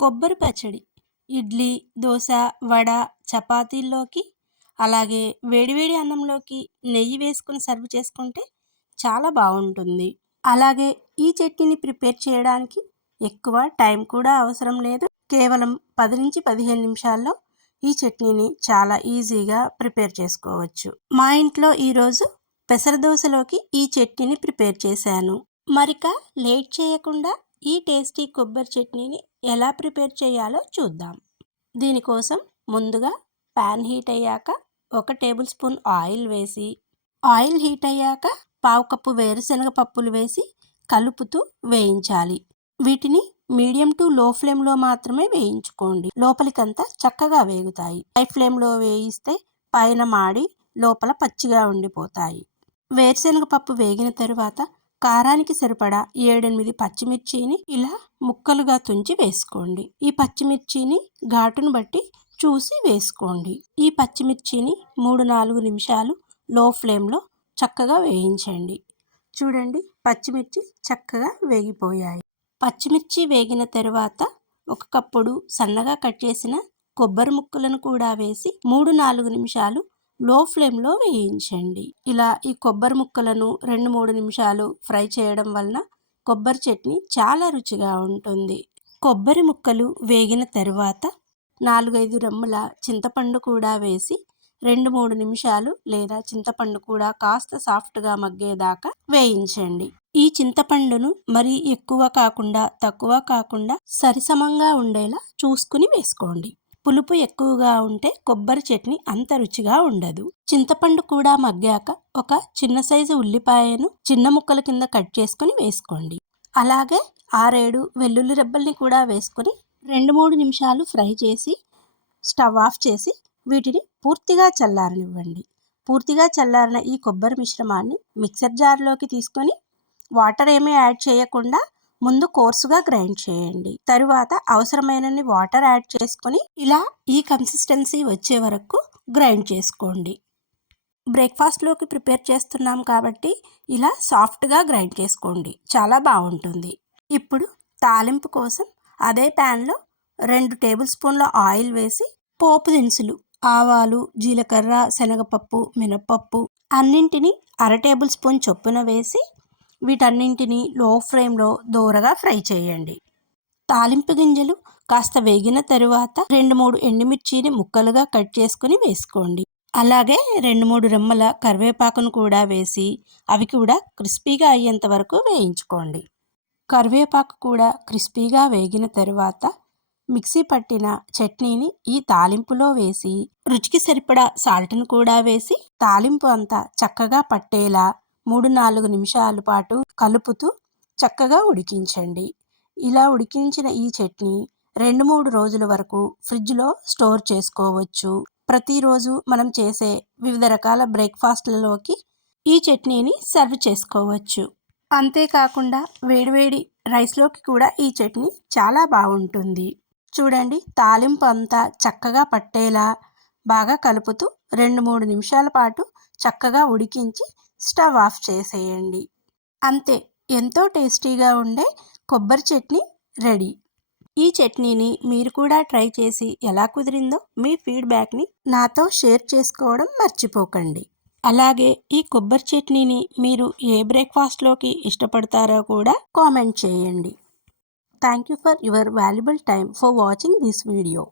కొబ్బరి పచ్చడి ఇడ్లీ దోశ వడ చపాతీల్లోకి అలాగే వేడివేడి అన్నంలోకి నెయ్యి వేసుకుని సర్వ్ చేసుకుంటే చాలా బాగుంటుంది. అలాగే ఈ చట్నీని ప్రిపేర్ చేయడానికి ఎక్కువ టైం కూడా అవసరం లేదు. కేవలం పది నుంచి పదిహేను నిమిషాల్లో ఈ చట్నీని చాలా ఈజీగా ప్రిపేర్ చేసుకోవచ్చు. మా ఇంట్లో ఈరోజు పెసర దోశలోకి ఈ చట్నీని ప్రిపేర్ చేశాను. మరిక లేట్ చేయకుండా ఈ టేస్టీ కొబ్బరి చట్నీని ఎలా ప్రిపేర్ చేయాలో చూద్దాం. దీనికోసం ముందుగా ప్యాన్ హీట్ అయ్యాక ఒక టేబుల్ స్పూన్ ఆయిల్ వేసి ఆయిల్ హీట్ అయ్యాక పావు కప్పు వేరుశనగ పప్పులు వేసి కలుపుతూ వేయించాలి. వీటిని మీడియం టు లో ఫ్లేమ్లో మాత్రమే వేయించుకోండి. లోపలికంతా చక్కగా వేగుతాయి. హై ఫ్లేమ్లో వేయిస్తే పైన మాడి లోపల పచ్చిగా ఉండిపోతాయి. వేరుశనగ పప్పు వేగిన తరువాత కారానికి సరిపడా ఏడెనిమిది పచ్చిమిర్చిని ఇలా ముక్కలుగా తుంచి వేసుకోండి. ఈ పచ్చిమిర్చిని ఘాటును బట్టి చూసి వేసుకోండి. ఈ పచ్చిమిర్చిని మూడు నాలుగు నిమిషాలు లో ఫ్లేమ్లో చక్కగా వేయించండి. చూడండి పచ్చిమిర్చి చక్కగా వేగిపోయాయి. పచ్చిమిర్చి వేగిన తరువాత ఒక కప్పుడు సన్నగా కట్ చేసిన కొబ్బరి ముక్కలను కూడా వేసి మూడు నాలుగు నిమిషాలు లో ఫ్లేమ్లో వేయించండి. ఇలా ఈ కొబ్బరి ముక్కలను రెండు మూడు నిమిషాలు ఫ్రై చేయడం వలన కొబ్బరి చట్నీ చాలా రుచిగా ఉంటుంది. కొబ్బరి ముక్కలు వేగిన తరువాత నాలుగైదు రెమ్మల చింతపండు కూడా వేసి రెండు మూడు నిమిషాలు లేదా చింతపండు కూడా కాస్త సాఫ్ట్గా మగ్గేదాకా వేయించండి. ఈ చింతపండును మరీ ఎక్కువ కాకుండా తక్కువ కాకుండా సరిసమంగా ఉండేలా చూసుకుని వేసుకోండి. పులుపు ఎక్కువగా ఉంటే కొబ్బరి చట్నీ అంత రుచిగా ఉండదు. చింతపండు కూడా మగ్గాక ఒక చిన్న సైజు ఉల్లిపాయను చిన్న ముక్కల కింద కట్ చేసుకుని వేసుకోండి. అలాగే ఆరేడు వెల్లుల్లి రెబ్బల్ని కూడా వేసుకొని రెండు మూడు నిమిషాలు ఫ్రై చేసి స్టవ్ ఆఫ్ చేసి వీటిని పూర్తిగా చల్లారనివ్వండి. పూర్తిగా చల్లారిన ఈ కొబ్బరి మిశ్రమాన్ని మిక్సర్ జార్లోకి తీసుకొని వాటర్ ఏమీ యాడ్ చేయకుండా ముందు కోర్సుగా గ్రైండ్ చేయండి. తరువాత అవసరమైనన్ని వాటర్ యాడ్ చేసుకొని ఇలా ఈ కన్సిస్టెన్సీ వచ్చే వరకు గ్రైండ్ చేసుకోండి. బ్రేక్ఫాస్ట్లోకి ప్రిపేర్ చేస్తున్నాం కాబట్టి ఇలా సాఫ్ట్గా గ్రైండ్ చేసుకోండి. చాలా బాగుంటుంది. ఇప్పుడు తాలింపు కోసం అదే ప్యాన్లో రెండు టేబుల్ స్పూన్ల ఆయిల్ వేసి పోపు దినుసులు ఆవాలు జీలకర్ర శనగపప్పు మినపప్పు అన్నింటినీ అర టేబుల్ స్పూన్ చొప్పున వేసి వీటన్నింటినీ లో ఫ్లేమ్లో దూరగా ఫ్రై చేయండి. తాలింపు గింజలు కాస్త వేగిన తరువాత రెండు మూడు ఎండుమిర్చిని ముక్కలుగా కట్ చేసుకుని వేసుకోండి. అలాగే రెండు మూడు రెమ్మల కరివేపాకును కూడా వేసి అవి కూడా క్రిస్పీగా అయ్యేంత వరకు వేయించుకోండి. కరివేపాకు కూడా క్రిస్పీగా వేగిన తరువాత మిక్సీ పట్టిన చట్నీని ఈ తాలింపులో వేసి రుచికి సరిపడా సాల్ట్ను కూడా వేసి తాలింపు అంతా చక్కగా పట్టేలా మూడు నాలుగు నిమిషాల పాటు కలుపుతూ చక్కగా ఉడికించండి. ఇలా ఉడికించిన ఈ చట్నీ రెండు మూడు రోజుల వరకు ఫ్రిడ్జ్లో స్టోర్ చేసుకోవచ్చు. ప్రతిరోజు మనం చేసే వివిధ రకాల బ్రేక్ఫాస్ట్లలోకి ఈ చట్నీని సర్వ్ చేసుకోవచ్చు. అంతేకాకుండా వేడివేడి రైస్లోకి కూడా ఈ చట్నీ చాలా బాగుంటుంది. చూడండి తాలింపు అంతా చక్కగా పట్టేలా బాగా కలుపుతూ రెండు మూడు నిమిషాల పాటు చక్కగా ఉడికించి స్టవ్ ఆఫ్ చేసేయండి. అంతే ఎంతో టేస్టీగా ఉండే కొబ్బరి చట్నీ రెడీ. ఈ చట్నీని మీరు కూడా ట్రై చేసి ఎలా కుదిరిందో మీ ఫీడ్బ్యాక్ని నాతో షేర్ చేసుకోవడం మర్చిపోకండి. అలాగే ఈ కొబ్బరి చట్నీని మీరు ఏ బ్రేక్ఫాస్ట్లోకి ఇష్టపడతారో కూడా కామెంట్ చేయండి. Thank you for your valuable time for watching this video.